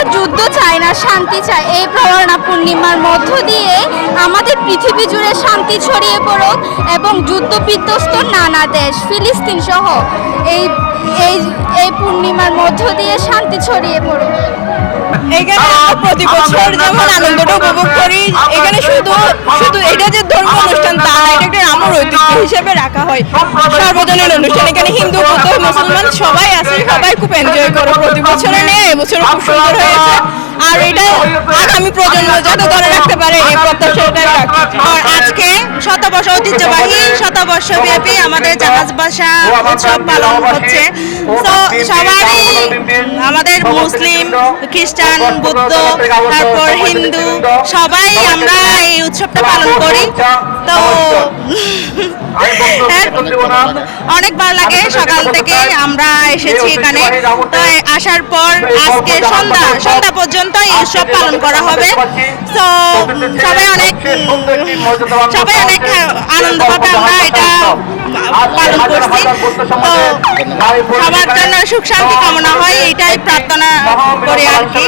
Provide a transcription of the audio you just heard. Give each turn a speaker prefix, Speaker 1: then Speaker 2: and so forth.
Speaker 1: আমরা যুদ্ধ চাই না, শান্তি চাই এই প্রবণা পূর্ণিমার মধ্য দিয়ে আমাদের পৃথিবী জুড়ে শান্তি ছড়িয়ে পড়ুক এবং যুদ্ধ বিধ্বস্ত নানা দেশ, ফিলিস্তিন সহ এই এই এই পূর্ণিমার মধ্য দিয়ে শান্তি ছড়িয়ে পড়ুক।
Speaker 2: এখানে প্রতি বছর যেমন আনন্দটা উপভোগ করি, এখানে শুধু হিসেবে রাখা হয়। সর্বজনীন অনুষ্ঠান। এখানে হিন্দু বৌদ্ধ মুসলমান সবাই আছে সবাই খুব এনজয় করে প্রতি বছরে নিয়ে এবছর খুব সুন্দর হয়েছে। আর এটা আগামী প্রজন্ম যাতে ধরে রাখতে পারে এই প্রত্যাশাটাই রাখি।
Speaker 3: আর শতবর্ষ ঐতিহ্যবাহী আমাদের জাহাজ উৎসব পালন হচ্ছে। তো সবারই, আমাদের মুসলিম, খ্রিস্টান, বৌদ্ধ, তারপর হিন্দু, সবাই আমরা এই উৎসবটা পালন করি। তো, অনেক ভালো লাগে সকাল থেকে আমরা এসেছি এখানে। তো আসার পর আজকে সন্ধ্যা সন্ধ্যা পর্যন্ত উৎসব পালন করা হবে। তো সবাই অনেক সবাই অনেক আনন্দ পাবে আমরা এটা পালন করছি। তো সবার জন্য সুখ শান্তি কামনা হয়, এটাই প্রার্থনা করি আর কি।